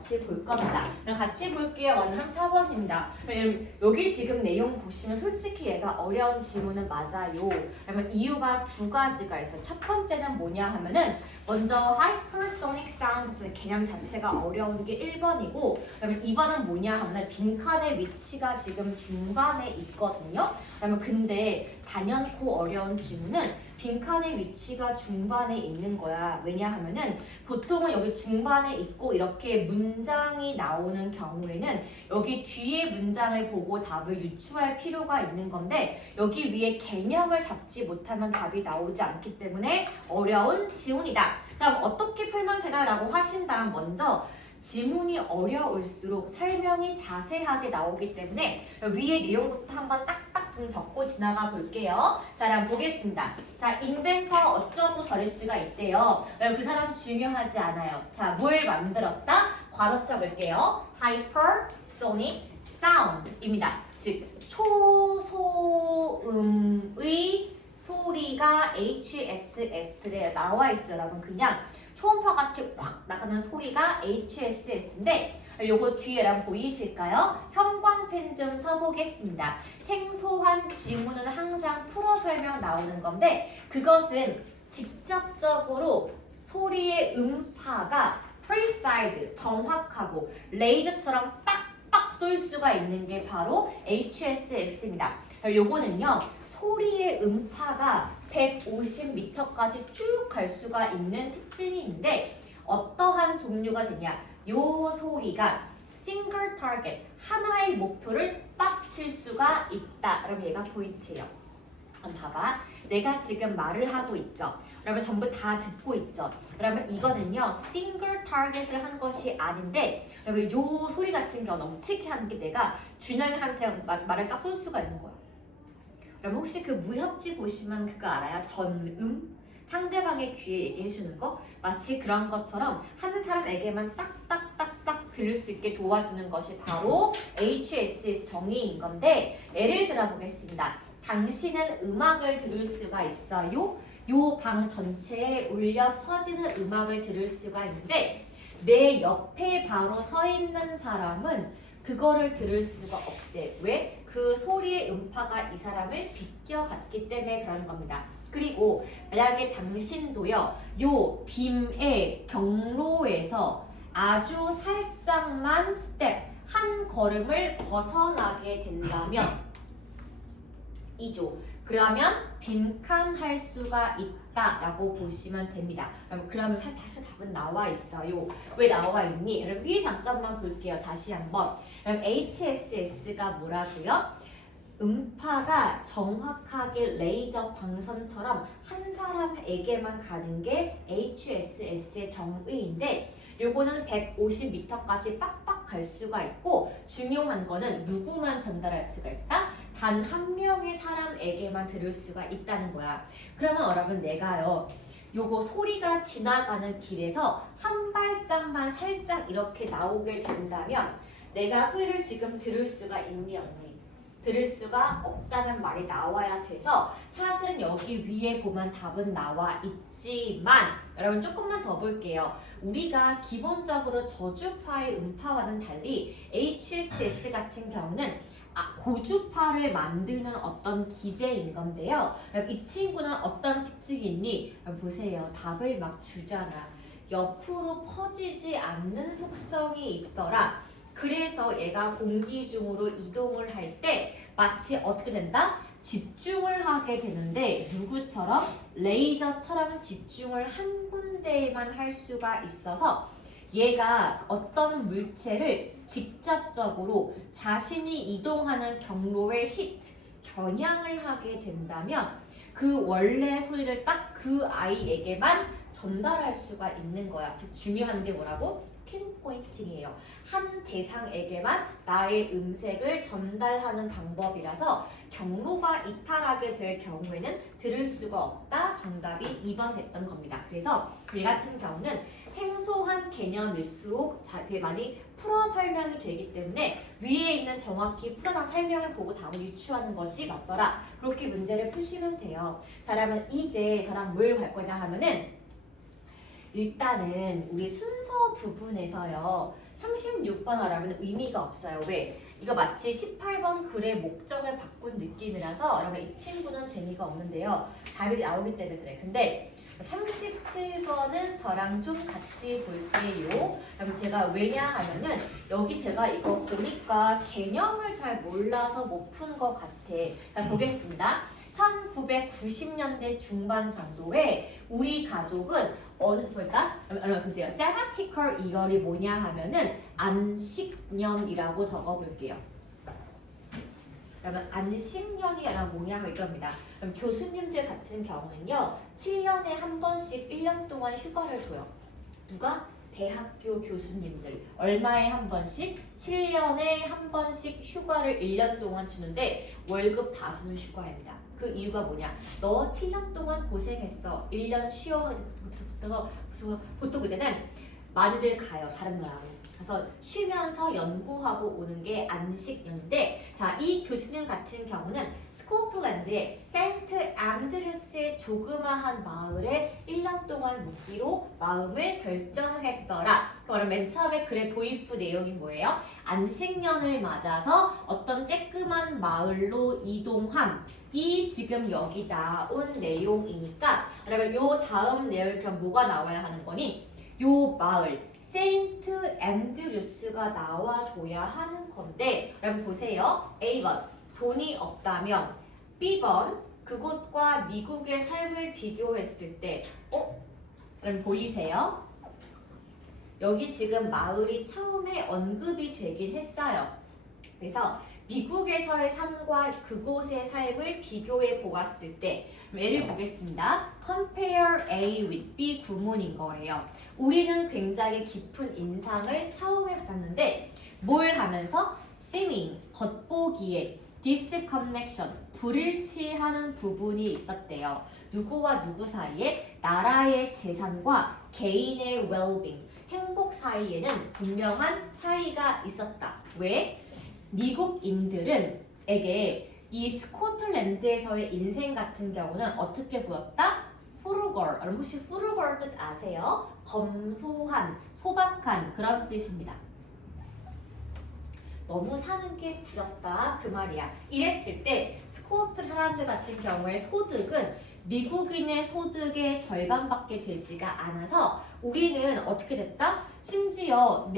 같이 볼 겁니다. 그럼 같이 볼게요. 먼저 4번입니다. 여기 지금 내용 보시면 솔직히 얘가 어려운 질문은 맞아요. 그러면 이유가 두 가지가 있어요. 첫 번째는 뭐냐 하면은 먼저 hypersonic sound의 개념 자체가 어려운 게 1번이고 그러면 2번은 뭐냐 하면 빈칸의 위치가 지금 중간에 있거든요. 그러면 근데 단연코 어려운 질문은 빈칸의 위치가 중반에 있는 거야. 왜냐 하면은 보통은 여기 중반에 있고 이렇게 문장이 나오는 경우에는 여기 뒤에 문장을 보고 답을 유추할 필요가 있는 건데 여기 위에 개념을 잡지 못하면 답이 나오지 않기 때문에 어려운 지문이다. 그럼 어떻게 풀면 되나라고 하신다면 먼저 지문이 어려울수록 설명이 자세하게 나오기 때문에 위에 내용부터 한번 딱딱 좀 적고 지나가 볼게요. 자, 그럼 보겠습니다. 자, 인벤터 어쩌고 저럴 수가 있대요. 그 사람 중요하지 않아요. 자, 뭘 만들었다? 괄호 쳐볼게요. Hypersonic Sound입니다. 즉, 초소음의 소리가 HSS래 나와 있죠, 여러분. 그냥 초음파 같이 확 나가는 소리가 HSS인데 요거 뒤에 여러분 보이실까요? 형광펜 좀 쳐보겠습니다. 생소한 지문은 항상 풀어 설명 나오는 건데 그것은 직접적으로 소리의 음파가 precise, 정확하고 레이저처럼 빡빡 쏠 수가 있는 게 바로 HSS입니다. 요거는요 소리의 음파가 150m까지 쭉 갈 수가 있는 특징이 있는데 어떠한 종류가 되냐? 요 소리가 single target, 하나의 목표를 빡 칠 수가 있다. 여러분 얘가 포인트예요. 그럼 봐봐. 내가 지금 말을 하고 있죠. 여러분 전부 다 듣고 있죠. 여러분 이거는요 single target을 한 것이 아닌데 여러분 요 소리 같은 경우 너무 특이한 게 내가 준영이한테 말을 딱 쏠 수가 있는 거야. 그럼 혹시 그 무협지 보시면 그거 알아요? 전음? 상대방의 귀에 얘기해 주는 거? 마치 그런 것처럼 하는 사람에게만 딱딱딱딱 들을 수 있게 도와주는 것이 바로 HSS 정의인 건데 예를 들어 보겠습니다. 당신은 음악을 들을 수가 있어요? 요 방 전체에 울려 퍼지는 음악을 들을 수가 있는데 내 옆에 바로 서 있는 사람은 그거를 들을 수가 없대. 왜? 그 소리의 음파가 이 사람을 비껴갔기 때문에 그런 겁니다. 그리고 만약에 당신도요, 요 빔의 경로에서 아주 살짝만 스텝, 한 걸음을 벗어나게 된다면 이죠. 그러면 빈칸할 수가 있다라고 보시면 됩니다. 그러면 다시 답은 나와 있어요. 왜 나와 있니? 여러분 위에 잠깐만 볼게요. 다시 한번. 그럼 HSS가 뭐라고요? 음파가 정확하게 레이저 광선처럼 한 사람에게만 가는 게 HSS의 정의인데 요거는 150m까지 빡빡 갈 수가 있고 중요한 거는 누구만 전달할 수가 있다? 단 한 명의 사람에게만 들을 수가 있다는 거야. 그러면 여러분 내가요 요거 소리가 지나가는 길에서 한 발짝만 살짝 이렇게 나오게 된다면 내가 소리를 지금 들을 수가 있니 없니? 들을 수가 없다는 말이 나와야 돼서 사실은 여기 위에 보면 답은 나와 있지만 여러분 조금만 더 볼게요. 우리가 기본적으로 저주파의 음파와는 달리 HSS 같은 경우는 고주파를 만드는 어떤 기제인 건데요. 이 친구는 어떤 특징이 있니? 보세요. 답을 막 주잖아. 옆으로 퍼지지 않는 속성이 있더라. 그래서 얘가 공기 중으로 이동을 할 때 마치 어떻게 된다? 집중을 하게 되는데 누구처럼? 레이저처럼 집중을 한 군데에만 할 수가 있어서 얘가 어떤 물체를 직접적으로 자신이 이동하는 경로에 히트, 겨냥을 하게 된다면 그 원래 소리를 딱 그 아이에게만 전달할 수가 있는 거야. 즉 중요한 게 뭐라고? 핀포인팅이에요. 한 대상에게만 나의 음색을 전달하는 방법이라서 경로가 이탈하게 될 경우에는 들을 수가 없다. 정답이 2번 됐던 겁니다. 그래서 얘 같은 경우는 생소한 개념일수록 되게 많이 풀어 설명이 되기 때문에 위에 있는 정확히 풀어난 설명을 보고 답을 유추하는 것이 맞더라. 그렇게 문제를 푸시면 돼요. 자, 그러면 이제 저랑 뭘 할 거냐 하면은 일단은 우리 순서 부분에서요. 36번 하라면 의미가 없어요. 왜? 이거 마치 18번 글의 목적을 바꾼 느낌이라서 여러분 이 친구는 재미가 없는데요. 답이 나오기 때문에 그래. 근데 37번은 저랑 좀 같이 볼게요. 그럼 제가 왜냐 하면은 여기 제가 이거 보니까 개념을 잘 몰라서 못 푼 것 같아. 자, 보겠습니다. 1990년대 중반 정도에 우리 가족은 어디서 볼까? 보세요. sabbatical 이거리 뭐냐 하면은 안식년이라고 적어볼게요. 그러면 안식년이란 뭐냐 하면 이겁니다. 그럼 교수님들 같은 경우는요. 7년에 한 번씩 1년 동안 휴가를 줘요. 누가? 대학교 교수님들. 얼마에 한 번씩? 7년에 한 번씩 휴가를 1년 동안 주는데 월급 다 주는 휴가입니다. 그 이유가 뭐냐? 너 7년 동안 고생했어. 1년 쉬어. 보통 그때는 많이들 가요. 다른 나라로. 그래서 쉬면서 연구하고 오는 게 안식년인데 자, 이 교수님 같은 경우는 스코틀랜드의 세인트 앤드루스의 조그마한 마을에 1년 동안 묵기로 마음을 결정했더라. 그럼 맨 처음에 글의 도입부 내용이 뭐예요? 안식년을 맞아서 어떤 쬐끄만 마을로 이동함이 지금 여기 나온 내용이니까 그러면 요 다음 내용이 그럼 뭐가 나와야 하는 거니? 요 마을 세인트 앤드루스가 나와줘야 하는 건데 여러분 보세요. A번 돈이 없다면 B번 그곳과 미국의 삶을 비교했을 때 여러분 보이세요? 여기 지금 마을이 처음에 언급이 되긴 했어요. 그래서 미국에서의 삶과 그곳의 삶을 비교해 보았을 때 예를 보겠습니다. Compare A with B 구문인 거예요. 우리는 굉장히 깊은 인상을 처음에 받았는데 뭘 하면서 seeming, 겉보기에 disconnection, 불일치하는 부분이 있었대요. 누구와 누구 사이에? 나라의 재산과 개인의 well-being, 행복 사이에는 분명한 차이가 있었다. 왜? 미국인들은 에게 이 스코틀랜드에서의 인생 같은 경우는 어떻게 보였다? frugal. 여러분 혹시 frugal 뜻 아세요? 검소한, 소박한 그런 뜻입니다. 너무 사는 게 구렸다 그 말이야. 이랬을 때 스코틀 사람들 같은 경우에 소득은 미국인의 소득의 절반밖에 되지가 않아서 우리는 어떻게 됐다? 심지어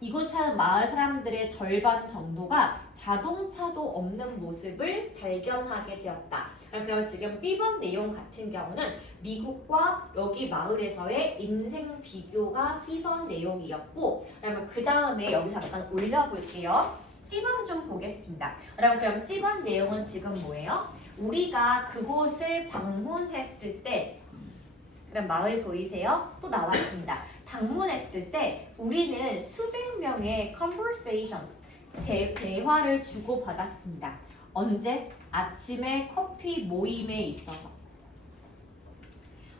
이곳 사는 마을 사람들의 절반 정도가 자동차도 없는 모습을 발견하게 되었다. 그러면 지금 B번 내용 같은 경우는 미국과 여기 마을에서의 인생 비교가 B번 내용이었고 그러면 그 다음에 여기서 잠깐 올려볼게요. C번 좀 보겠습니다. 그럼 C번 내용은 지금 뭐예요? 우리가 그곳을 방문했을 때 그럼 마을 보이세요? 또 나왔습니다. 방문했을 때 우리는 수백 명의 conversation, 대화를 주고받았습니다. 언제? 아침에 커피 모임에 있어서.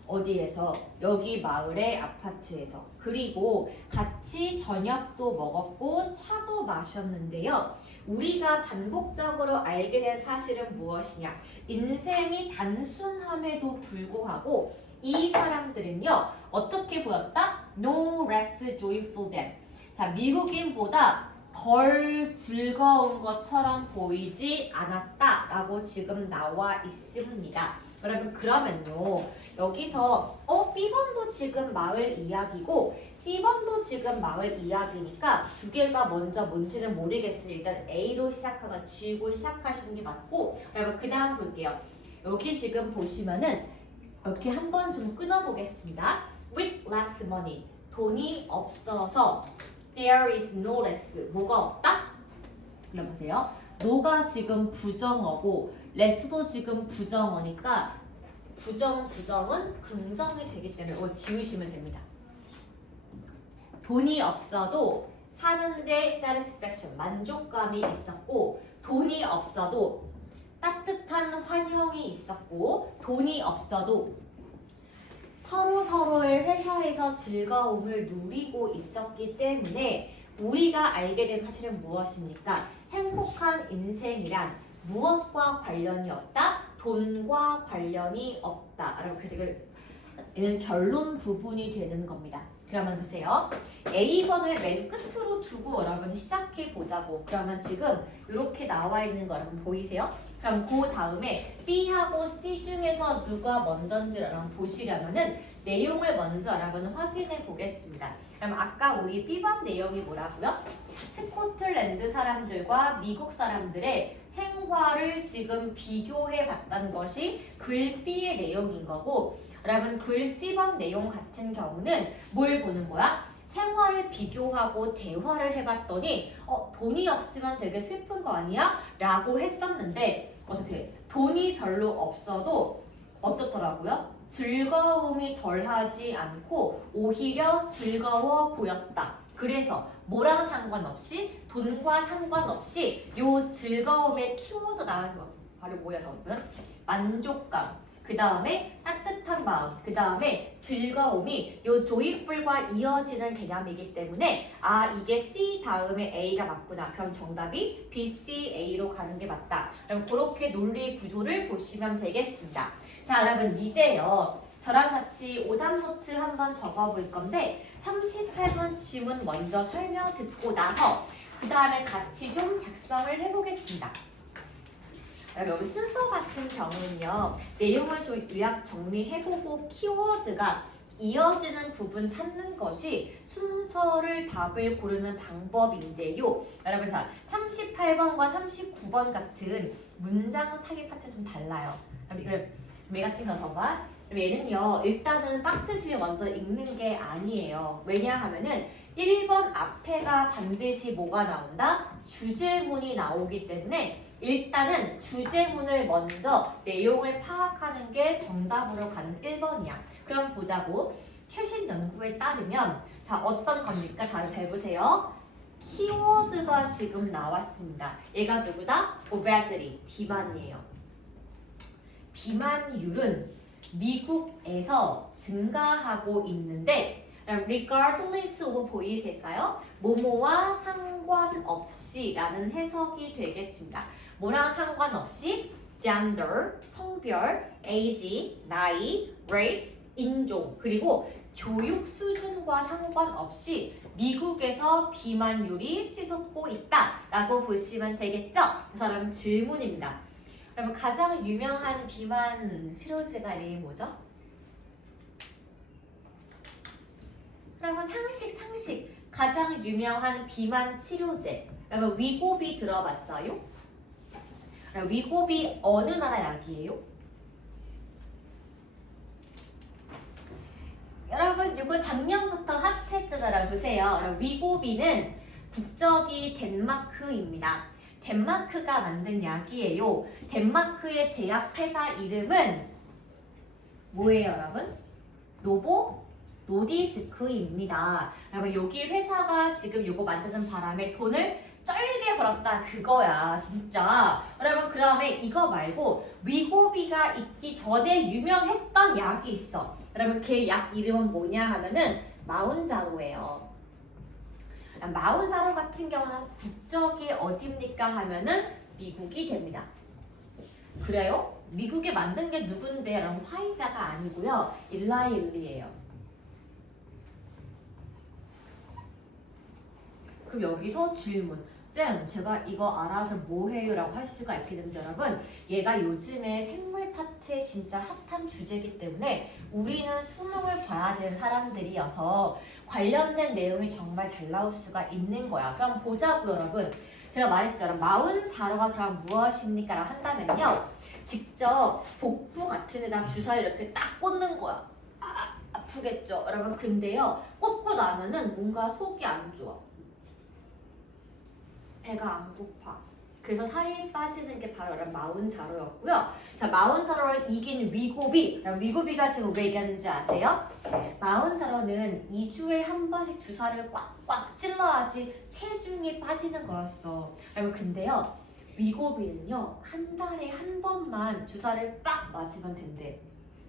어디에서? 여기 마을의 아파트에서. 그리고 같이 저녁도 먹었고 차도 마셨는데요. 우리가 반복적으로 알게 된 사실은 무엇이냐? 인생이 단순함에도 불구하고 이 사람들은요. 어떻게 보였다? No less joyful than. 자, 미국인보다 덜 즐거운 것처럼 보이지 않았다라고 지금 나와 있습니다. 여러분 그러면요. 여기서 B번도 지금 마을 이야기고 C번도 지금 마을 이야기니까 두 개가 먼저 뭔지는 모르겠으니 일단 A로 시작하거나 G로 시작하시는 게 맞고 여러분 그 다음 볼게요. 여기 지금 보시면은 이렇게 한번 좀 끊어보겠습니다. With less money. 돈이 없어서 there is no less. 뭐가 없다? 그럼 보세요. no가 지금 부정어고 less도 지금 부정어니까 부정은 긍정이 되기 때문에 이거 지우시면 됩니다. 돈이 없어도 사는데 satisfaction, 만족감이 있었고 돈이 없어도 따뜻한 환영이 있었고 돈이 없어도 서로의 회사에서 즐거움을 누리고 있었기 때문에 우리가 알게 된 사실은 무엇입니까? 행복한 인생이란 무엇과 관련이 없다? 돈과 관련이 없다. 그래서 얘는 결론 부분이 되는 겁니다. 그러면 보세요. A번을 맨 끝으로 두고 여러분 시작해 보자고. 그러면 지금 이렇게 나와 있는 거 여러분 보이세요? 그럼 그 다음에 B하고 C 중에서 누가 먼저인지 여러분 보시려면은 내용을 먼저 여러분 확인해 보겠습니다. 그럼 아까 우리 B번 내용이 뭐라고요? 스코틀랜드 사람들과 미국 사람들의 생활을 지금 비교해 봤다는 것이 글 B의 내용인 거고, 여러분 글 C번 내용 같은 경우는 뭘 보는 거야? 생활을 비교하고 대화를 해봤더니 돈이 없으면 되게 슬픈 거 아니야? 라고 했었는데 어떻게 돈이 별로 없어도 어떻더라고요? 즐거움이 덜하지 않고 오히려 즐거워 보였다. 그래서 뭐랑 상관없이 돈과 상관없이 요 즐거움의 키워드 나오는 거 바로 뭐야 여러분? 만족감. 그 다음에 따뜻한 마음, 그 다음에 즐거움이 요 joyful과 이어지는 개념이기 때문에 아 이게 C 다음에 A가 맞구나. 그럼 정답이 B, C, A로 가는 게 맞다. 그럼 그렇게 논리 구조를 보시면 되겠습니다. 자 여러분 이제요. 저랑 같이 오답 노트 한번 적어볼 건데 38번 지문 먼저 설명 듣고 나서 그 다음에 같이 좀 작성을 해보겠습니다. 여기 순서 같은 경우는요. 내용을 좀 요약 정리해보고 키워드가 이어지는 부분 찾는 것이 순서를 답을 고르는 방법인데요. 여러분 자 38번과 39번 같은 문장 사기 파트는 좀 달라요. 그럼 이걸 매 같은 거 봐봐. 얘는요. 일단은 박스실 먼저 읽는 게 아니에요. 왜냐하면은 1번 앞에가 반드시 뭐가 나온다? 주제문이 나오기 때문에 일단은 주제문을 먼저 내용을 파악하는 게 정답으로 가는 1번이야. 그럼 보자고. 최신 연구에 따르면 자 어떤 겁니까? 잘 해보세요. 키워드가 지금 나왔습니다. 얘가 누구다? obesity, 비만이에요. 비만율은 미국에서 증가하고 있는데 regardless of 보이실까요? 뭐뭐와 상관없이 라는 해석이 되겠습니다. 뭐랑 상관없이 gender, 성별, age, 나이, race, 인종 그리고 교육 수준과 상관없이 미국에서 비만율이 치솟고 있다라고 보시면 되겠죠? 그럼 질문입니다. 여러분 가장 유명한 비만 치료제가 이름이 뭐죠? 여러분 상식 가장 유명한 비만 치료제 여러분 위고비 들어봤어요? 여러분, 위고비 어느 나라 약이에요? 여러분 이거 작년부터 핫했잖아요. 보세요. 여러분, 위고비는 국적이 덴마크입니다. 덴마크가 만든 약이에요. 덴마크의 제약회사 이름은 뭐예요 여러분? 노보 노디스크입니다. 여러분 여기 회사가 지금 요거 만드는 바람에 돈을 쩔게 벌었다 그거야 진짜. 여러분 그 다음에 이거 말고 위고비가 있기 전에 유명했던 약이 있어. 여러분 그 약 이름은 뭐냐 하면은 마운자로예요. 마운자로 같은 경우는 국적이 어딥니까 하면은 미국이 됩니다. 그래요? 미국에 만든 게 누군데? 여러분 화이자가 아니고요. 일라일리예요. 그럼 여기서 질문. 쌤, 제가 이거 알아서 뭐 해요? 라고 할 수가 있겠는데 여러분 얘가 요즘에 생물 파트의 진짜 핫한 주제이기 때문에 우리는 수능을 봐야 되는 사람들이어서 관련된 내용이 정말 잘 나올 수가 있는 거야. 그럼 보자고요 여러분. 제가 말했죠. 마운자로가 그럼 무엇입니까? 라고 한다면요. 직접 복부 같은 데다 주사를 이렇게 딱 꽂는 거야. 아프겠죠? 여러분 근데요. 꽂고 나면은 뭔가 속이 안 좋아. 배가 안 고파. 그래서 살이 빠지는 게 바로 마운자로였고요. 자, 마운자로를 이긴 위고비. 위고비가 지금 왜 이겼는지 아세요? 마운자로는 2주에 한 번씩 주사를 꽉꽉 찔러야지 체중이 빠지는 거였어. 여러분 근데요. 위고비는요. 한 달에 한 번만 주사를 빡 맞으면 된대.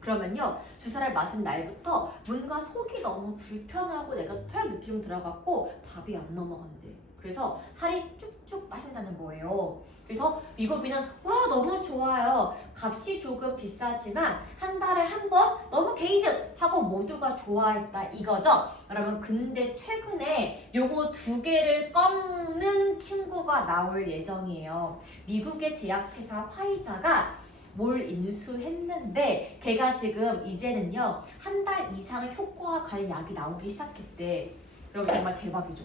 그러면요 주사를 맞은 날부터 뭔가 속이 너무 불편하고 내가 토할 느낌 들어갖고 답이 안 넘어간대. 그래서 살이 쭉쭉 빠진다는 거예요. 그래서 미국인은 와 너무 좋아요. 값이 조금 비싸지만 한 달에 한 번 너무 게이득 하고 모두가 좋아했다 이거죠. 여러분 근데 최근에 요거 두 개를 꺾는 친구가 나올 예정이에요. 미국의 제약회사 화이자가 뭘 인수했는데 걔가 지금 이제는요 한 달 이상 효과가 가는 약이 나오기 시작했대. 여러분 정말 대박이죠.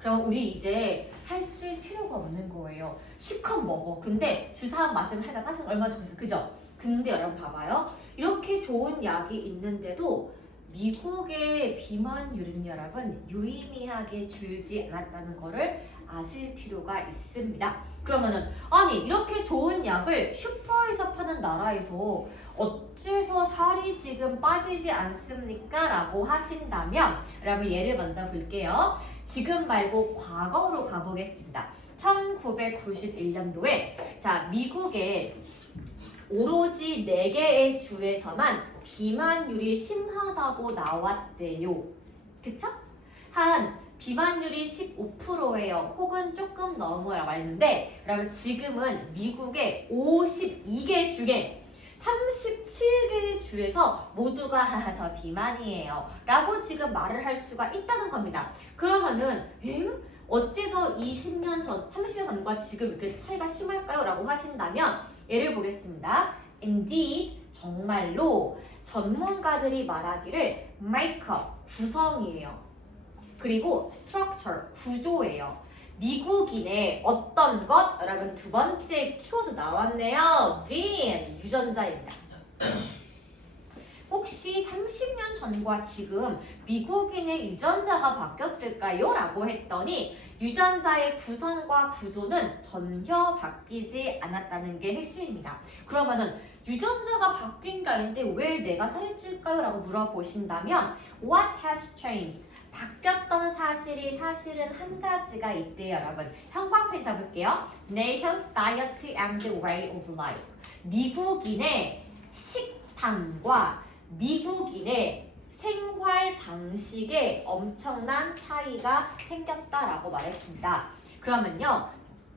그럼 우리 이제 살찔 필요가 없는 거예요. 실컷 먹어. 근데 주사 맞으면 하다 빠진 얼마 좋겠어. 그죠? 근데 여러분 봐봐요. 이렇게 좋은 약이 있는데도 미국의 비만율은 여러분 유의미하게 줄지 않았다는 거를 아실 필요가 있습니다. 그러면은 아니 이렇게 좋은 약을 슈퍼에서 파는 나라에서 어째서 살이 지금 빠지지 않습니까? 라고 하신다면 여러분 예를 먼저 볼게요. 지금 말고 과거로 가보겠습니다. 1991년도에 자 미국의 오로지 4개의 주에서만 비만율이 심하다고 나왔대요. 그쵸? 한 비만율이 15%예요. 혹은 조금 넘어야 말는데 여러분 지금은 미국의 52개 중에 37개의 주에서 모두가 저 비만이에요 라고 지금 말을 할 수가 있다는 겁니다. 그러면은 어째서 20년 전, 30년 전과 지금 이렇게 차이가 심할까요? 라고 하신다면 예를 보겠습니다. Indeed, 정말로 전문가들이 말하기를 makeup, 구성이에요. 그리고 structure, 구조예요. 미국인의 어떤 것? 여러분 두 번째 키워드 나왔네요. gene, 유전자입니다. 혹시 30년 전과 지금 미국인의 유전자가 바뀌었을까요? 라고 했더니 유전자의 구성과 구조는 전혀 바뀌지 않았다는 게 핵심입니다. 그러면은 유전자가 바뀐 게 아닌데 왜 내가 살이 찔까요? 라고 물어보신다면 What has changed? 바뀌었던 사실이 사실은 한 가지가 있대요, 여러분. 형광펜 잡을게요. Nation's diet and way of life. 미국인의 식단과 미국인의 생활 방식에 엄청난 차이가 생겼다라고 말했습니다. 그러면요,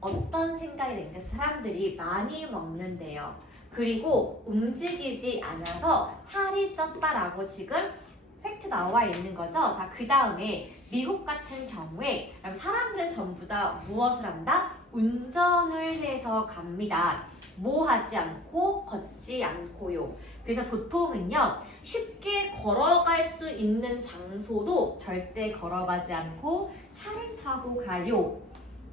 어떤 생각이 드는데 사람들이 많이 먹는데요. 그리고 움직이지 않아서 살이 쪘다라고 지금 팩트 나와 있는 거죠. 자, 그 다음에 미국 같은 경우에 사람들은 전부 다 무엇을 한다? 운전을 해서 갑니다. 뭐 하지 않고 걷지 않고요. 그래서 보통은요 쉽게 걸어갈 수 있는 장소도 절대 걸어가지 않고 차를 타고 가요.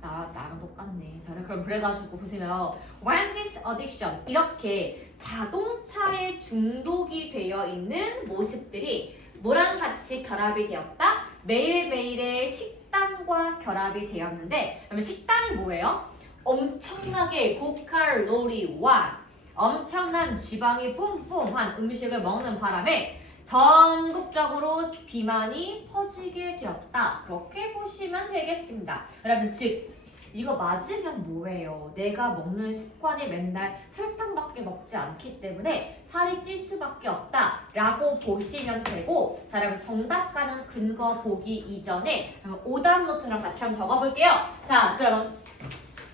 나랑 똑같네. 저는 그럼 그래가지고 보시면 when this addiction 이렇게 자동차에 중독이 되어 있는 모습들이 뭐랑 같이 결합이 되었다? 매일매일의 식단과 결합이 되었는데 그러면 식단이 뭐예요? 엄청나게 고칼로리와 엄청난 지방이 뿜뿜한 음식을 먹는 바람에 전국적으로 비만이 퍼지게 되었다. 그렇게 보시면 되겠습니다. 여러분 즉 이거 맞으면 뭐예요? 내가 먹는 습관이 맨날 설탕밖에 먹지 않기 때문에 살이 찔 수밖에 없다 라고 보시면 되고 자 여러분 정답과는 근거 보기 이전에 오답 노트랑 같이 한번 적어볼게요. 자 그러면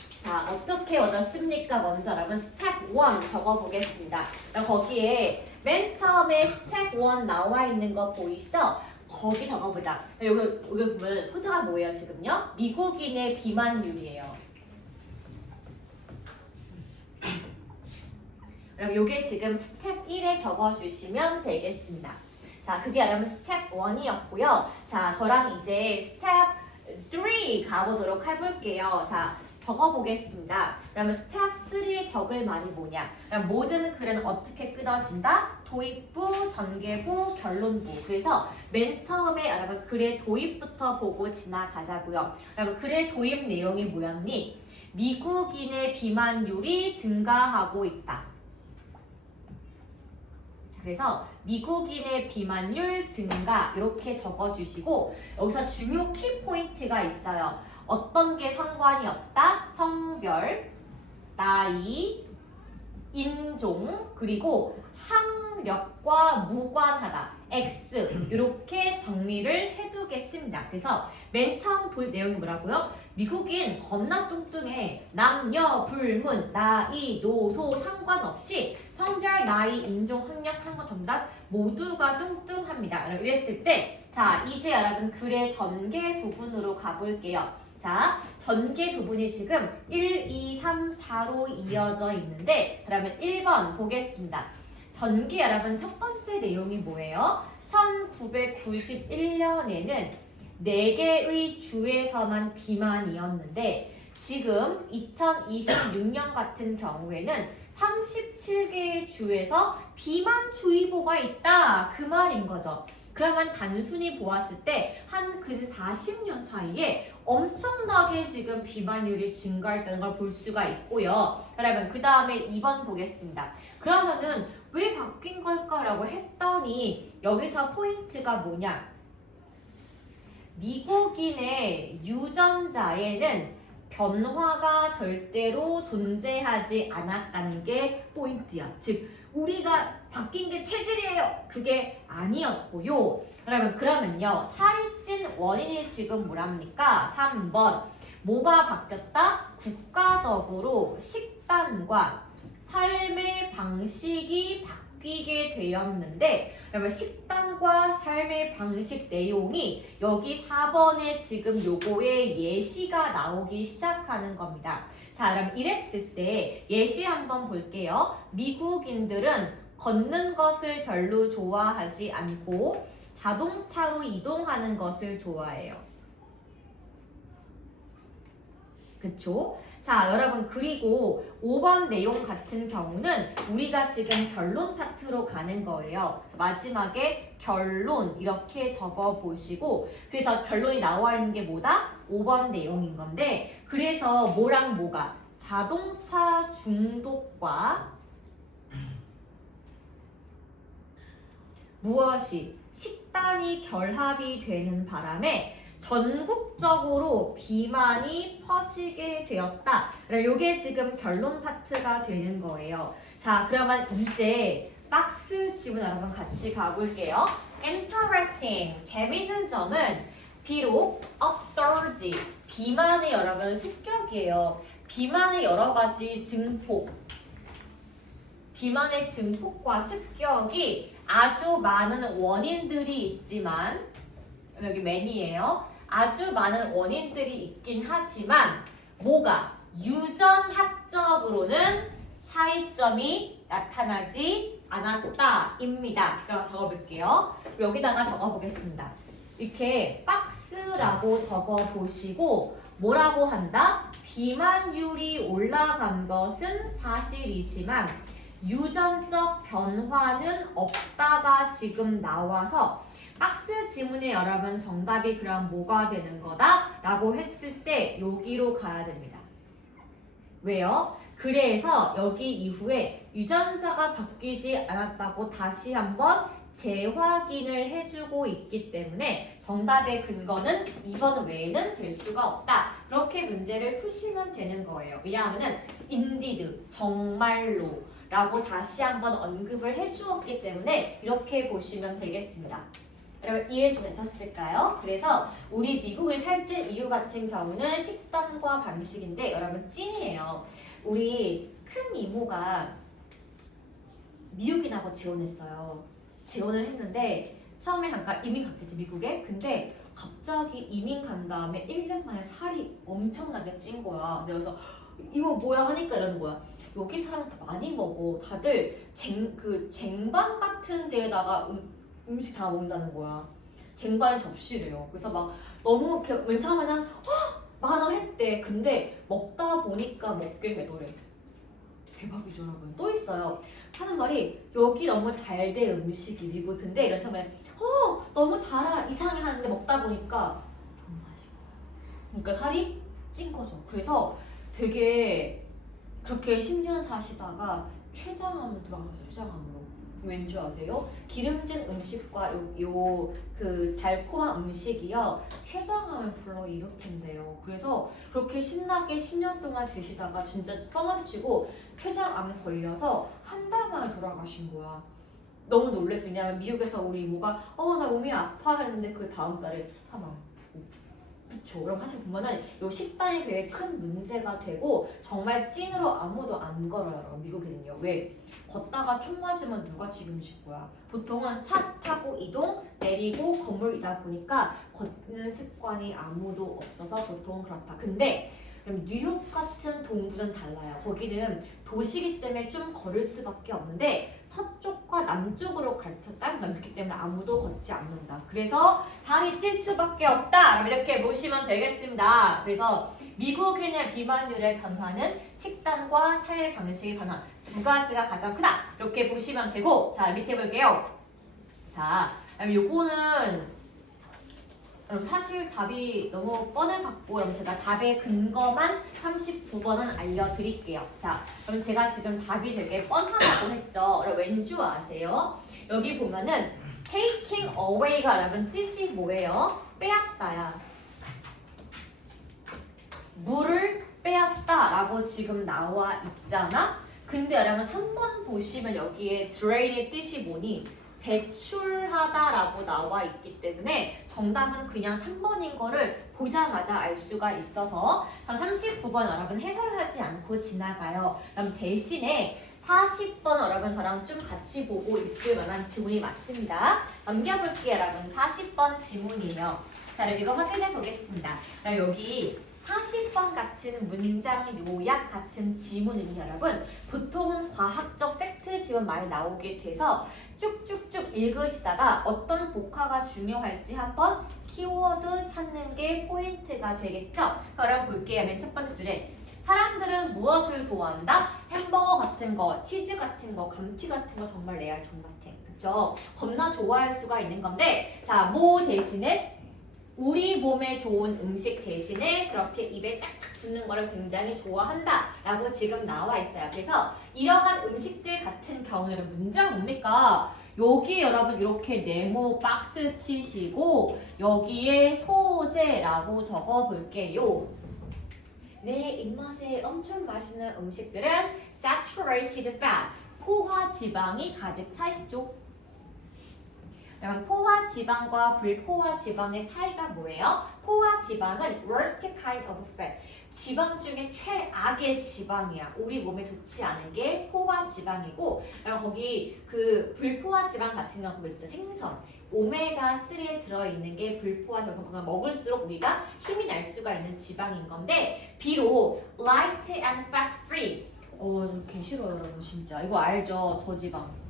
자 어떻게 얻었습니까? 먼저 여러분 스텝 1 적어보겠습니다. 거기에 맨 처음에 스텝 1 나와 있는 거 보이시죠? 거기 적어보자. 여기 보면 소재가 뭐예요 지금요? 미국인의 비만율이에요. 여러분 요게 지금 스텝 1에 적어주시면 되겠습니다. 자 그게 여러분 스텝 1이었고요. 자 저랑 이제 스텝 3 가보도록 해볼게요. 자 적어보겠습니다. 그러면 스텝 3에 적을 말이 뭐냐? 그럼 모든 글은 어떻게 끊어진다? 도입부, 전개부, 결론부. 그래서 맨 처음에 여러분 글의 도입부터 보고 지나가자고요. 여러분 글의 도입 내용이 뭐였니? 미국인의 비만율이 증가하고 있다. 그래서 미국인의 비만율 증가 이렇게 적어주시고 여기서 중요 키포인트가 있어요. 어떤 게 상관이 없다? 성별, 나이, 인종 그리고 학력과 무관하다 X 이렇게 정리를 해두겠습니다. 그래서 맨 처음 볼 내용이 뭐라고요? 미국인 겁나 뚱뚱해. 남녀 불문 나이 노소 상관없이 성별 나이 인종 학력 상관 정답 모두가 뚱뚱합니다. 이랬을 때 자 이제 여러분 글의 전개 부분으로 가볼게요. 자, 전개 부분이 지금 1, 2, 3, 4로 이어져 있는데 그러면 1번 보겠습니다. 전개 여러분 첫 번째 내용이 뭐예요? 1991년에는 4개의 주에서만 비만이었는데 지금 2026년 같은 경우에는 37개의 주에서 비만주의보가 있다 그 말인 거죠. 그러면 단순히 보았을 때 한 그 40년 사이에 엄청나게 지금 비만율이 증가했다는 걸 볼 수가 있고요. 그러면 그 다음에 2번 보겠습니다. 그러면은 왜 바뀐 걸까라고 했더니 여기서 포인트가 뭐냐? 미국인의 유전자에는 변화가 절대로 존재하지 않았다는 게 포인트야. 즉 우리가 바뀐 게 체질이에요. 그게 아니었고요. 그러면요. 살이 찐 원인이 지금 뭐랍니까? 3번. 뭐가 바뀌었다? 국가적으로 식단과 삶의 방식이 바뀌게 되었는데 그러면 식단과 삶의 방식 내용이 여기 4번에 지금 요거에 예시가 나오기 시작하는 겁니다. 자, 그럼 이랬을 때 예시 한번 볼게요. 미국인들은 걷는 것을 별로 좋아하지 않고 자동차로 이동하는 것을 좋아해요. 그쵸? 자, 여러분 그리고 5번 내용 같은 경우는 우리가 지금 결론 파트로 가는 거예요. 마지막에 결론 이렇게 적어 보시고 그래서 결론이 나와 있는 게 뭐다? 5번 내용인 건데 그래서 뭐랑 뭐가? 자동차 중독과 무엇이? 식단이 결합이 되는 바람에 전국적으로 비만이 퍼지게 되었다. 이게 지금 결론 파트가 되는 거예요. 자, 그러면 이제 박스 지문 여러분 같이 가볼게요. Interesting, 재밌는 점은 비록 absurd, 비만의 여러분 습격이에요. 비만의 여러 가지 증폭, 비만의 증폭과 습격이 아주 많은 원인들이 있지만 여기 맨이에요. 아주 많은 원인들이 있긴 하지만 뭐가 유전학적으로는 차이점이 나타나지 않았다입니다. 그럼 적어볼게요. 여기다가 적어보겠습니다. 이렇게 박스라고 적어보시고 뭐라고 한다? 비만율이 올라간 것은 사실이지만 유전적 변화는 없다가 지금 나와서 박스 지문에 여러분 정답이 그럼 뭐가 되는 거다? 라고 했을 때 여기로 가야 됩니다. 왜요? 그래서 여기 이후에 유전자가 바뀌지 않았다고 다시 한번 재확인을 해주고 있기 때문에 정답의 근거는 2번 외에는 될 수가 없다. 그렇게 문제를 푸시면 되는 거예요. 왜냐하면 indeed, 정말로 라고 다시 한번 언급을 해주었기 때문에 이렇게 보시면 되겠습니다. 여러분 이해 좀 되셨을까요? 그래서 우리 미국을 살찐 이유 같은 경우는 식단과 방식인데 여러분 찐이에요. 우리 큰 이모가 미국인하고 재혼했어요. 재혼을 했는데 처음에 잠깐 이민 갔겠지 미국에. 근데 갑자기 이민 간 다음에 1년 만에 살이 엄청나게 찐 거야. 그래서 이모 뭐야 하니까 이러는 거야. 여기 사람 다 많이 먹어. 다들 쟁반 같은 데에다가 음식 다 먹는다는 거야. 쟁반 접시래요. 그래서 막 너무 이렇게 맨 처음에는 많아 했대. 근데 먹다 보니까 먹게 되더래. 대박이죠 여러분. 또 있어요. 하는 말이 여기 너무 달대 음식이 미국. 근데 이런 처음에 너무 달아 이상해 하는데 먹다 보니까 좋은 맛이야. 그러니까 살이 찐 거죠. 그래서 되게 그렇게 10년 사시다가 췌장암 들어가셨어요. 췌장암으로. 왠지 아세요? 기름진 음식과 그 달콤한 음식이요 췌장암을 불러일으킨대요. 그래서 그렇게 신나게 10년 동안 드시다가 진짜 뻥안치고 췌장암 걸려서 한 달 만에 돌아가신 거야. 너무 놀랬어요. 왜냐면 미국에서 우리 이모가 나 몸이 아파 했는데 그 다음 달에 사망. 그쵸. 그럼 사실 보면은 요 식단이 되게 큰 문제가 되고 정말 찐으로 아무도 안 걸어요. 미국에는요. 왜? 걷다가 총 맞으면 누가 책임질 거야? 보통은 차 타고 이동, 내리고 건물이다 보니까 걷는 습관이 아무도 없어서 보통 그렇다. 근데 뉴욕 같은 동부는 달라요. 거기는 도시기 때문에 좀 걸을 수밖에 없는데 서쪽과 남쪽으로 갈등딱 남기 때문에 아무도 걷지 않는다. 그래서 살이 찔 수밖에 없다. 이렇게 보시면 되겠습니다. 그래서 미국인의 비만율의 변화는 식단과 살 방식의 변화 두 가지가 가장 크다. 이렇게 보시면 되고 자 밑에 볼게요. 자 요거는 그럼 사실 답이 너무 뻔해갖고 그럼 제가 답의 근거만 39번은 알려드릴게요. 자, 그럼 제가 지금 답이 되게 뻔하다고 했죠. 그럼 왠 줄 아세요? 여기 보면은 taking away가 여러분 뜻이 뭐예요? 빼앗다야. 물을 빼앗다라고 지금 나와 있잖아? 근데 여러분 3번 보시면 여기에 drain의 뜻이 뭐니? 배출하다라고 나와 있기 때문에 정답은 그냥 3번인 거를 보자마자 알 수가 있어서 그럼 39번 여러분 해설하지 않고 지나가요. 그럼 대신에 40번 여러분 저랑 좀 같이 보고 있을 만한 지문이 맞습니다. 넘겨볼게요 여러분. 40번 지문이에요. 자 이거 확인해 보겠습니다. 그럼 여기 40번 같은 문장 요약 같은 지문은 여러분 보통은 과학적 팩트 지문 많이 나오게 돼서 쭉쭉쭉 읽으시다가 어떤 복화가 중요할지 한번 키워드 찾는 게 포인트가 되겠죠? 그럼 볼게요. 맨 첫 번째 줄에 사람들은 무엇을 좋아한다? 햄버거 같은 거, 치즈 같은 거, 감튀 같은 거 정말 레알 존같아. 그쵸? 겁나 좋아할 수가 있는 건데 자, 뭐 대신에 우리 몸에 좋은 음식 대신에 그렇게 입에 짝짝 붙는 거를 굉장히 좋아한다 라고 지금 나와 있어요. 그래서 이러한 음식들 같은 경우에는 문제가 뭡니까? 여기 여러분 이렇게 네모 박스 치시고 여기에 소재라고 적어 볼게요. 내 입맛에 엄청 맛있는 음식들은 saturated fat, 포화 지방이 가득 차 있죠. 여러분 포화 지방과 불포화 지방의 차이가 뭐예요? 포화 지방은 worst kind of fat. 지방 중에 최악의 지방이야. 우리 몸에 좋지 않은 게 포화 지방이고 거기 그 불포화 지방 같은 거 그거 있죠. 생선. 오메가3에 들어있는 게 불포화 지방. 먹을수록 우리가 힘이 날 수가 있는 지방인 건데 비록 light and fat free. 개 싫어요 여러분 진짜. 이거 알죠? 저지방.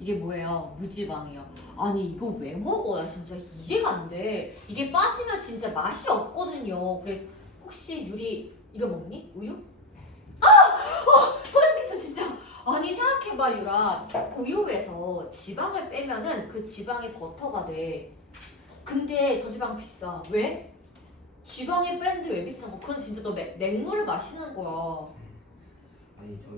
이게 뭐예요? 무지방이요. 아니 이거 왜 먹어? 나 진짜 이해가 안 돼. 이게 빠지면 진짜 맛이 없거든요. 그래서 혹시 유리 이거 먹니? 우유? 소름 끼쳐 진짜. 아니 생각해봐 유라. 우유에서 지방을 빼면은 그 지방이 버터가 돼. 근데 저지방 비싸. 왜? 지방이 뺐는데 왜 비싼 거? 그건 진짜 너 맹물을 마시는 거야. 아니 저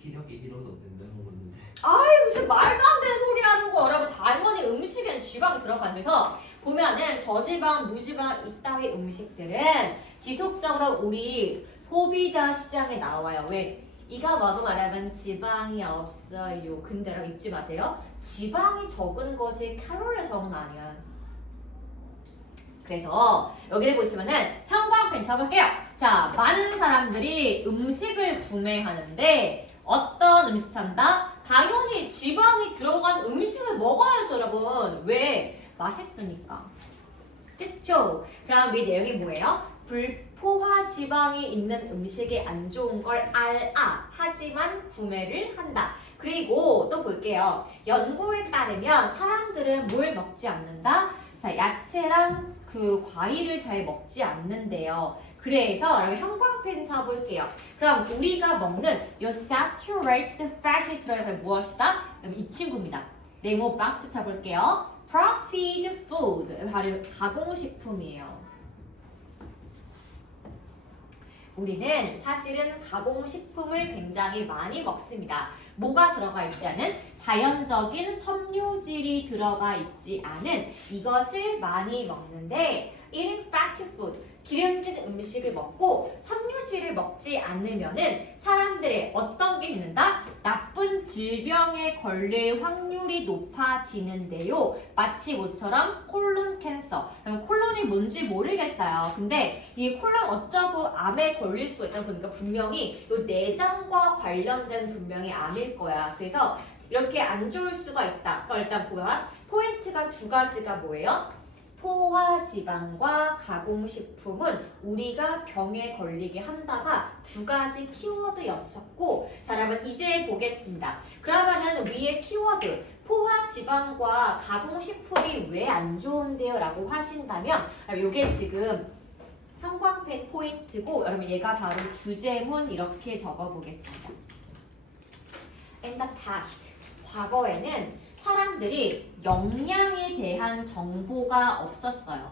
기저귀 잃어도 된다는 건데. 아이 무슨 말도 안 되는 소리 하는 거 여러분. 당연히 음식엔 지방이 들어가면서 보면은 저지방, 무지방 이따위 음식들은 지속적으로 우리 소비자 시장에 나와요. 왜? 이가 먹으면 여러분 지방이 없어요. 근데 여러분 잊지 마세요. 지방이 적은 거지 칼로리 적은 아니야. 그래서 여기를 보시면은 형광펜 쳐볼게요. 자, 많은 사람들이 음식을 구매하는데 어떤 음식 산다? 당연히 지방이 들어간 음식을 먹어야죠, 여러분. 왜? 맛있으니까. 그쵸? 그럼 이 내용이 뭐예요? 불포화 지방이 있는 음식이 안 좋은 걸 알아. 하지만 구매를 한다. 그리고 또 볼게요. 연구에 따르면 사람들은 뭘 먹지 않는다? 자, 야채랑 그 과일을 잘 먹지 않는데요. 그래서 여러분 형광펜 쳐볼게요. 그럼 우리가 먹는 이 saturated fat이 들어있는 무엇이다? 이 친구입니다. 네모 박스 쳐볼게요. processed food, 바로 가공식품이에요. 우리는 사실은 가공식품을 굉장히 많이 먹습니다. 뭐가 들어가 있지 않은 자연적인 섬유질이 들어가 있지 않은 이것을 많이 먹는데 eating fatty food 기름진 음식을 먹고 섬유질을 먹지 않으면은 사람들의 어떤 게 있는다? 나쁜 질병에 걸릴 확률이 높아지는데요. 마치 뭐처럼 콜론 캔서. 그럼 콜론이 뭔지 모르겠어요. 근데 이 콜론 어쩌고 암에 걸릴 수가 있다 보니까 분명히 이 내장과 관련된 분명히 암일 거야. 그래서 이렇게 안 좋을 수가 있다. 그럼 일단 보면 포인트가 두 가지가 뭐예요? 포화지방과 가공식품은 우리가 병에 걸리게 한다가 두 가지 키워드였었고 자 여러분 이제 보겠습니다. 그러면은 위에 키워드 포화지방과 가공식품이 왜 안 좋은데요? 라고 하신다면 이게 지금 형광펜 포인트고 여러분 얘가 바로 주제문 이렇게 적어보겠습니다. In the past 과거에는 사람들이 영양에 대한 정보가 없었어요.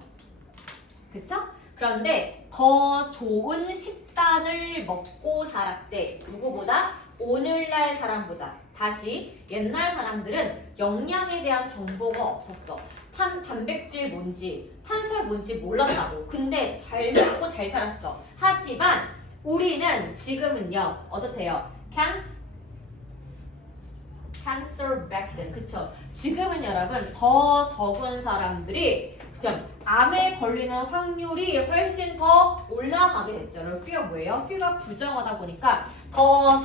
그쵸? 그런데 더 좋은 식단을 먹고 살았대. 누구보다? 오늘날 사람보다. 다시 옛날 사람들은 영양에 대한 정보가 없었어. 단백질 뭔지, 탄수화물 뭔지 몰랐다고. 근데 잘 먹고 잘 살았어. 하지만 우리는 지금은요. 어떻대요? cancer back then. 그쵸? 지금은 여러분 더 적은 사람들이 암에 걸리는 확률이 훨씬 더 올라가게 됐죠. F가 뭐예요? F가 부정하다 보니까 더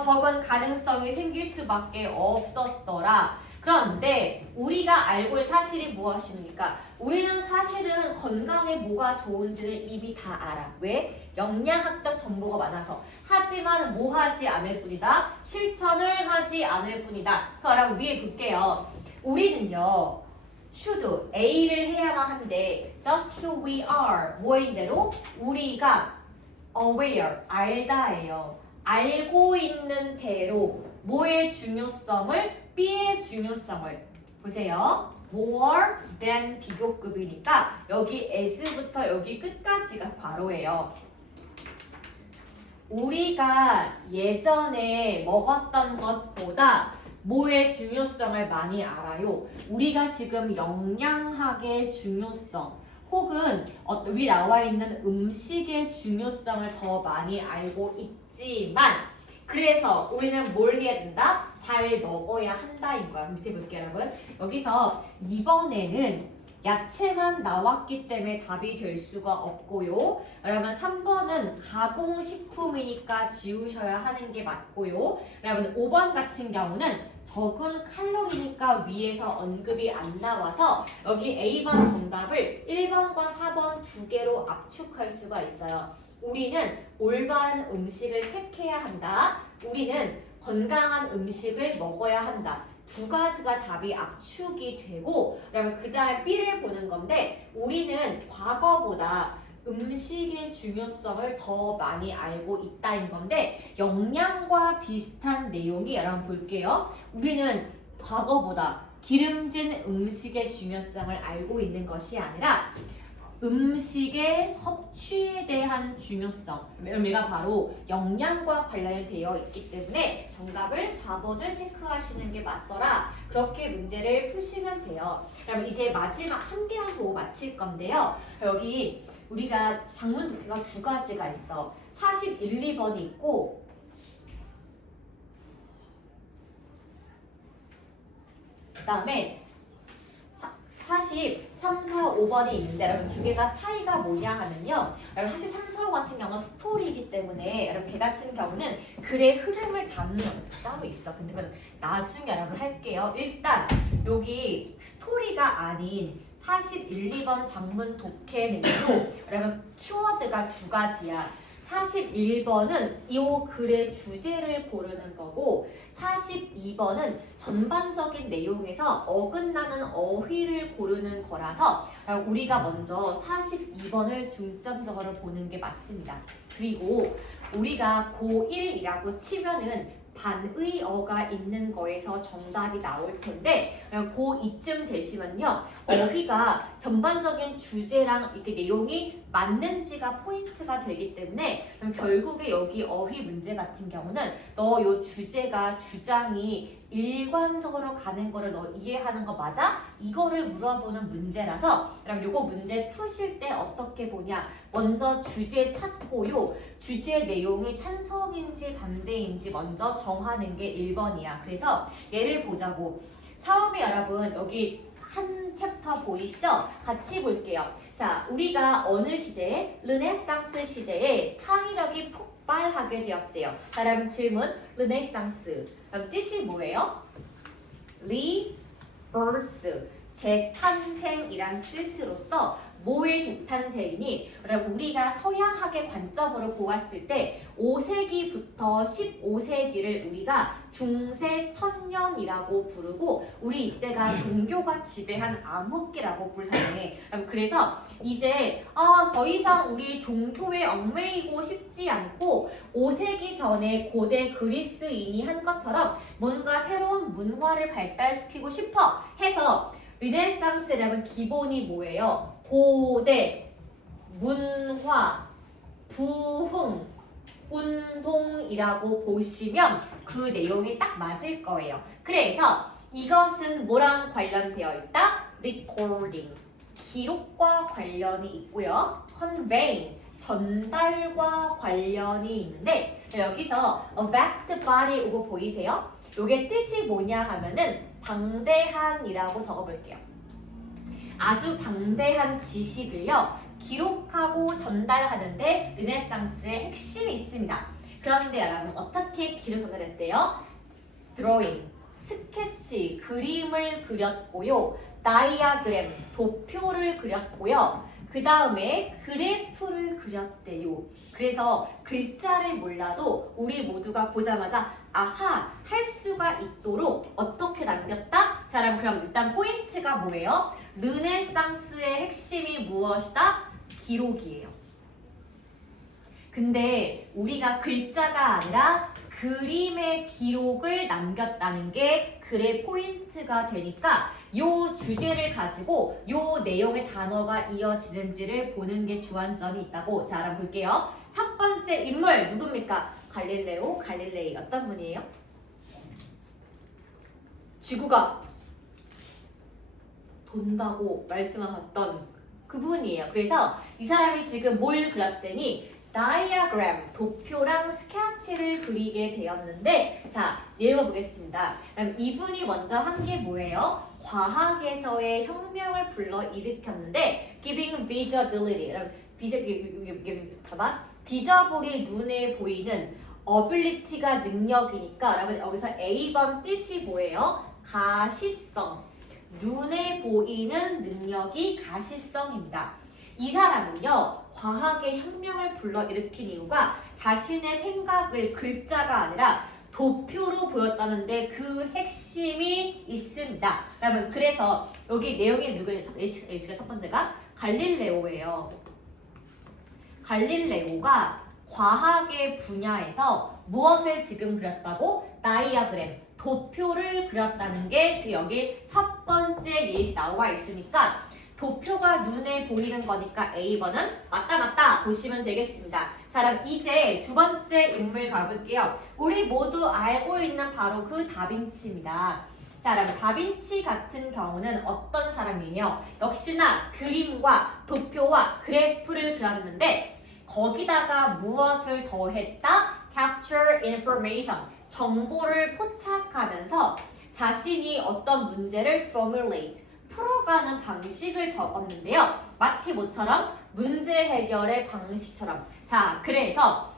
적은 가능성이 생길 수밖에 없었더라. 그런데 우리가 알고 있는 사실이 무엇입니까? 우리는 사실은 건강에 뭐가 좋은지를 이미 다 알아. 왜? 영양학적 정보가 많아서. 하지만 뭐 하지 않을 뿐이다? 실천을 하지 않을 뿐이다. 그럼 위에 볼게요. 우리는요. should, A를 해야만 한데 just we are, 뭐인대로? 우리가 aware, 알다예요. 알고 있는 대로 뭐의 중요성을? B의 중요성을 보세요. more than 비교급이니까 여기 as부터 여기 끝까지가 괄호예요. 우리가 예전에 먹었던 것보다 뭐의 중요성을 많이 알아요? 우리가 지금 영양학의 중요성 혹은 위 나와 있는 음식의 중요성을 더 많이 알고 있지만 그래서 우리는 뭘 해야 된다? 잘 먹어야 한다인 거야. 밑에 볼게요, 여러분. 여기서 이번에는 야채만 나왔기 때문에 답이 될 수가 없고요. 여러분 3번은 가공식품이니까 지우셔야 하는 게 맞고요. 여러분 5번 같은 경우는 적은 칼로리니까 위에서 언급이 안 나와서 여기 A번 정답을 1번과 4번 두 개로 압축할 수가 있어요. 우리는 올바른 음식을 택해야 한다. 우리는 건강한 음식을 먹어야 한다. 두 가지가 답이 압축이 되고 그러면 그 다음에 B를 보는 건데 우리는 과거보다 음식의 중요성을 더 많이 알고 있다인 건데 영양과 비슷한 내용이 여러분 볼게요. 우리는 과거보다 기름진 음식의 중요성을 알고 있는 것이 아니라 음식의 섭취에 대한 중요성 의미가 바로 영양과 관련이 되어 있기 때문에 정답을 4번을 체크하시는 게 맞더라. 그렇게 문제를 푸시면 돼요. 그럼 이제 마지막 한 개만 보고 마칠 건데요. 여기 우리가 작문 독해가 두 가지가 있어. 41, 2번이 있고 그 다음에 43, 4, 5번이 있는데 여러분 두 개가 차이가 뭐냐 하면요. 여러분 사실 3, 4, 5 같은 경우는 스토리이기 때문에 여러분 걔 같은 경우는 글의 흐름을 담는 따로 있어. 근데 그건 나중에 여러분 할게요. 일단 여기 스토리가 아닌 41, 2번 작문 독해는요. 여러분 키워드가 두 가지야. 41번은 이 글의 주제를 고르는 거고 42번은 전반적인 내용에서 어긋나는 어휘를 고르는 거라서 우리가 먼저 42번을 중점적으로 보는 게 맞습니다. 그리고 우리가 고1이라고 치면은 반의어가 있는 거에서 정답이 나올 텐데 그 이쯤 되시면요 어휘가 전반적인 주제랑 이렇게 내용이 맞는지가 포인트가 되기 때문에 그럼 결국에 여기 어휘 문제 같은 경우는 너 요 주제가 주장이 일관적으로 가는 거를 너 이해하는 거 맞아? 이거를 물어보는 문제라서 그럼 요거 문제 푸실 때 어떻게 보냐 먼저 주제 찾고요 주제 내용이 찬성인지 반대인지 먼저 정하는 게 1번이야. 그래서 예를 보자고. 처음에 여러분 여기 한 챕터 보이시죠? 같이 볼게요. 자, 우리가 어느 시대에? 르네상스 시대에 창의력이 폭발하게 되었대요. 자, 그럼 질문. 르네상스. 그럼 뜻이 뭐예요? 리버스. 재탄생이란 뜻으로서 뭐의 재탄생이니? 그럼 우리가 서양학의 관점으로 보았을 때 5세기부터 15세기를 우리가 중세 천년이라고 부르고 우리 이때가 종교가 지배한 암흑기라고 불러요. 그래서 이제 더 이상 우리 종교에 얽매이고 싶지 않고 5세기 전에 고대 그리스인이 한 것처럼 뭔가 새로운 문화를 발달시키고 싶어 해서 르네상스라면 기본이 뭐예요? 고대, 문화, 부흥, 운동이라고 보시면 그 내용이 딱 맞을 거예요. 그래서 이것은 뭐랑 관련되어 있다? recording, 기록과 관련이 있고요. conveying, 전달과 관련이 있는데 여기서 a vast body 이거 보이세요? 이게 뜻이 뭐냐 하면은 방대한이라고 적어볼게요. 아주 방대한 지식을요 기록하고 전달하는데 르네상스의 핵심이 있습니다. 그런데 여러분 어떻게 기록 전달했대요? 드로잉, 스케치, 그림을 그렸고요. 다이아그램, 도표를 그렸고요. 그 다음에 그래프를 그렸대요. 그래서 글자를 몰라도 우리 모두가 보자마자 아하 할 수가 있도록 어떻게 남겼다? 자 그럼 일단 포인트가 뭐예요? 르네상스의 핵심이 무엇이다? 기록이에요. 근데 우리가 글자가 아니라 그림의 기록을 남겼다는 게 글의 포인트가 되니까 요 주제를 가지고 요 내용의 단어가 이어지는지를 보는 게 주안점이 있다고 자 알아볼게요. 첫 번째 인물 누굽니까? 갈릴레오, 갈릴레이 어떤 분이에요? 지구가 돈다고 말씀하셨던 그분이에요. 그래서 이 사람이 지금 뭘 그렸더니 다이아그램, 도표랑 스케치를 그리게 되었는데 자, 읽어보겠습니다. 그럼 이분이 먼저 한 게 뭐예요? 과학에서의 혁명을 불러일으켰는데 giving visibility, 비저블이 눈에 보이는 ability가 능력이니까 여러분 여기서 A번 뜻이 뭐예요? 가시성, 눈에 보이는 능력이 가시성입니다. 이 사람은요 과학의 혁명을 불러일으킨 이유가 자신의 생각을 글자가 아니라 도표로 보였다는데 그 핵심이 있습니다. 여러분 그래서 여기 내용이 누구예요? A씨가 첫 번째가 갈릴레오예요. 갈릴레오가 과학의 분야에서 무엇을 지금 그렸다고? 다이아그램, 도표를 그렸다는 게 지금 여기 첫 번째 예시 나와 있으니까 도표가 눈에 보이는 거니까 A번은 맞다 보시면 되겠습니다. 자 그럼 이제 두 번째 인물 가볼게요. 우리 모두 알고 있는 바로 그 다빈치입니다. 자 그럼 다빈치 같은 경우는 어떤 사람이에요? 역시나 그림과 도표와 그래프를 그렸는데 거기다가 무엇을 더했다? Capture information, 정보를 포착하면서 자신이 어떤 문제를 formulate, 풀어가는 방식을 적었는데요. 마치 뭐처럼? 문제 해결의 방식처럼. 자, 그래서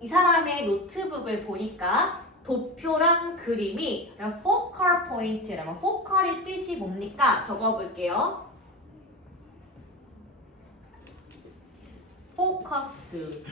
이 사람의 노트북을 보니까 도표랑 그림이 focal point라면 focal의 뜻이 뭡니까? 적어볼게요. 포커스.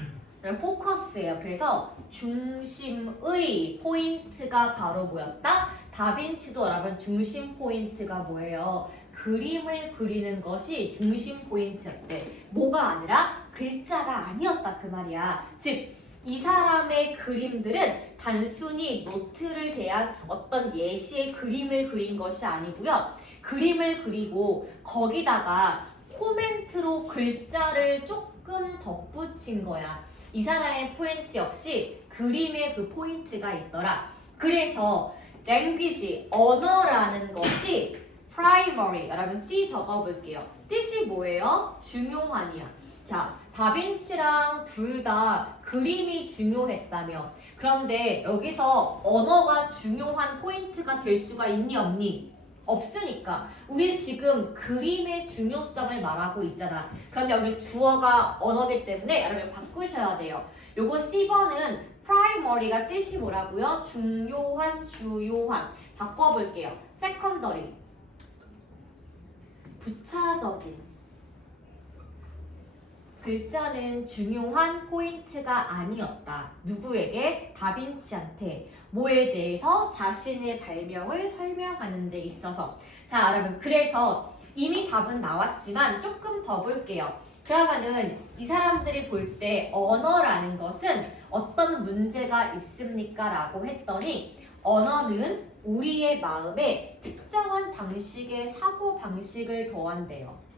포커스예요. 그래서 중심의 포인트가 바로 뭐였다? 다빈치도 여러분 중심 포인트가 뭐예요? 그림을 그리는 것이 중심 포인트였대. 뭐가 아니라 글자가 아니었다 그 말이야. 즉 이 사람의 그림들은 단순히 노트를 대한 어떤 예시의 그림을 그린 것이 아니고요. 그림을 그리고 거기다가 코멘트로 글자를 조금 덧붙인 거야. 이 사람의 포인트 역시 그림에 그 포인트가 있더라. 그래서 language, 언어라는 것이 primary, 여러분 C 적어볼게요. 뜻이 뭐예요? 중요한이야. 자, 다빈치랑 둘 다 그림이 중요했다며. 그런데 여기서 언어가 중요한 포인트가 될 수가 있니 없니? 없으니까. 우리 지금 그림의 중요성을 말하고 있잖아. 그런데 여기 주어가 언어기 때문에 여러분 바꾸셔야 돼요. 요거 C번은 primary가 뜻이 뭐라고요? 중요한, 주요한. 바꿔볼게요. secondary. 부차적인. 글자는 중요한 포인트가 아니었다. 누구에게? 다빈치한테. 뭐에 대해서? 자신의 발명을 설명하는 데 있어서. 자, 여러분, 그래서 이미 답은 나왔지만 조금 더 볼게요. 그러면은 이 사람들이 볼 때 언어라는 것은 어떤 문제가 있습니까? 라고 했더니 언어는 우리의 마음에 특정한 방식의 사고 방식을 더한대요.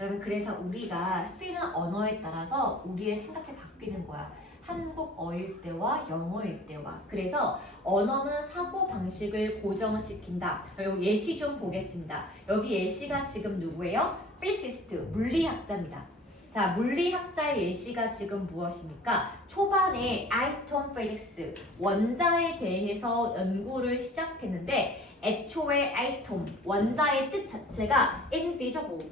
여러분, 그래서 우리가 쓰는 언어에 따라서 우리의 생각이 바뀌는 거야. 한국어일 때와 영어일 때와. 그래서 언어는 사고방식을 고정시킨다. 여기 예시 좀 보겠습니다. 여기 예시가 지금 누구예요? 필시스트, 물리학자입니다. 자, 물리학자의 예시가 지금 무엇입니까? 초반에 아이톤 펠릭스, 원자에 대해서 연구를 시작했는데 애초에 아이톰, 원자의 뜻 자체가 invisible,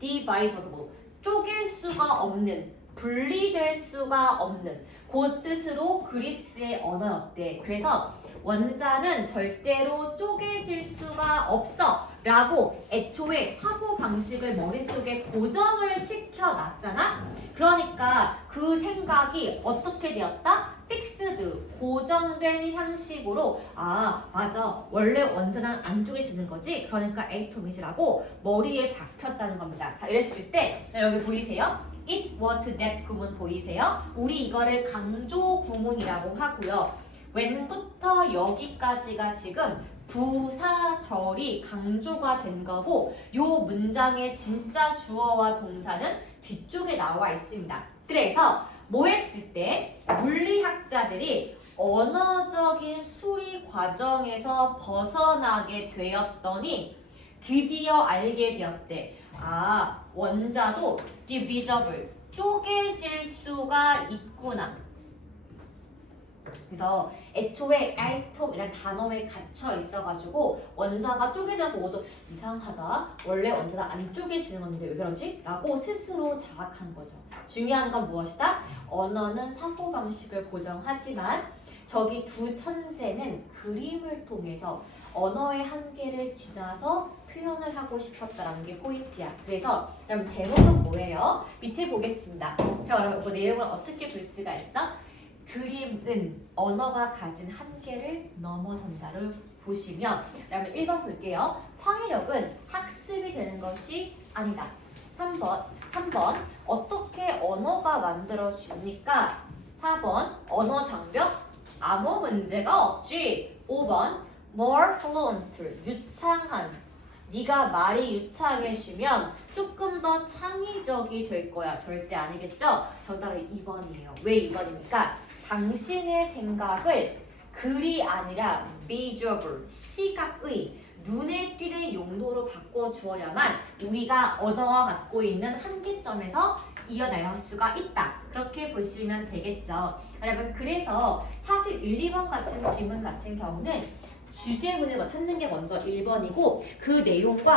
indivisible, 쪼갤 수가 없는, 분리될 수가 없는 그 뜻으로 그리스의 언어였대. 그래서 원자는 절대로 쪼개질 수가 없어 라고 애초에 사고방식을 머릿속에 고정을 시켜놨잖아. 그러니까 그 생각이 어떻게 되었다? 픽스드, 고정된 형식으로 아 맞아 원래 원자는 안 쪼개지는 거지 그러니까 에이토밋이라고 머리에 박혔다는 겁니다. 자, 이랬을 때 여기 보이세요? It was that 구문 보이세요? 우리 이거를 강조 구문이라고 하고요. when부터 여기까지가 지금 부사절이 강조가 된 거고 요 문장의 진짜 주어와 동사는 뒤쪽에 나와 있습니다. 그래서 뭐 했을 때 물리학자들이 언어적인 수리 과정에서 벗어나게 되었더니 드디어 알게 되었대. 아, 원자도 divisible, 쪼개질 수가 있구나. 그래서 애초에 아이톰이라는 단어에 갇혀 있어가지고 원자가 쪼개지 않고 오도 이상하다. 원래 원자가 안 쪼개지는 건데 왜 그러지? 라고 스스로 자각한 거죠. 중요한 건 무엇이다? 언어는 사고방식을 고정하지만 저기 두 천재는 그림을 통해서 언어의 한계를 지나서 표현을 하고 싶었다라는 게 포인트야. 그래서 그럼 제목은 뭐예요? 밑에 보겠습니다. 그럼 여러분 그 내용을 어떻게 볼 수가 있어? 그림은 언어가 가진 한계를 넘어선다를 보시면 그러면 1번 볼게요. 창의력은 학습이 되는 것이 아니다. 3번 어떻게 언어가 만들어집니까? 4번 언어 장벽 아무 문제가 없지. 5번 more fluent 유창한 네가 말이 유창해지면 조금 더 창의적이 될 거야. 절대 아니겠죠? 정답은 2번이에요. 왜 2번입니까? 당신의 생각을 글이 아니라 visual, 시각의 눈에 띄는 용도로 바꿔주어야만 우리가 언어가 갖고 있는 한계점에서 이어나갈 수가 있다. 그렇게 보시면 되겠죠. 여러분 그래서 사실 1, 2번 같은 지문 같은 경우는 주제문을 찾는 게 먼저 1번이고 그 내용과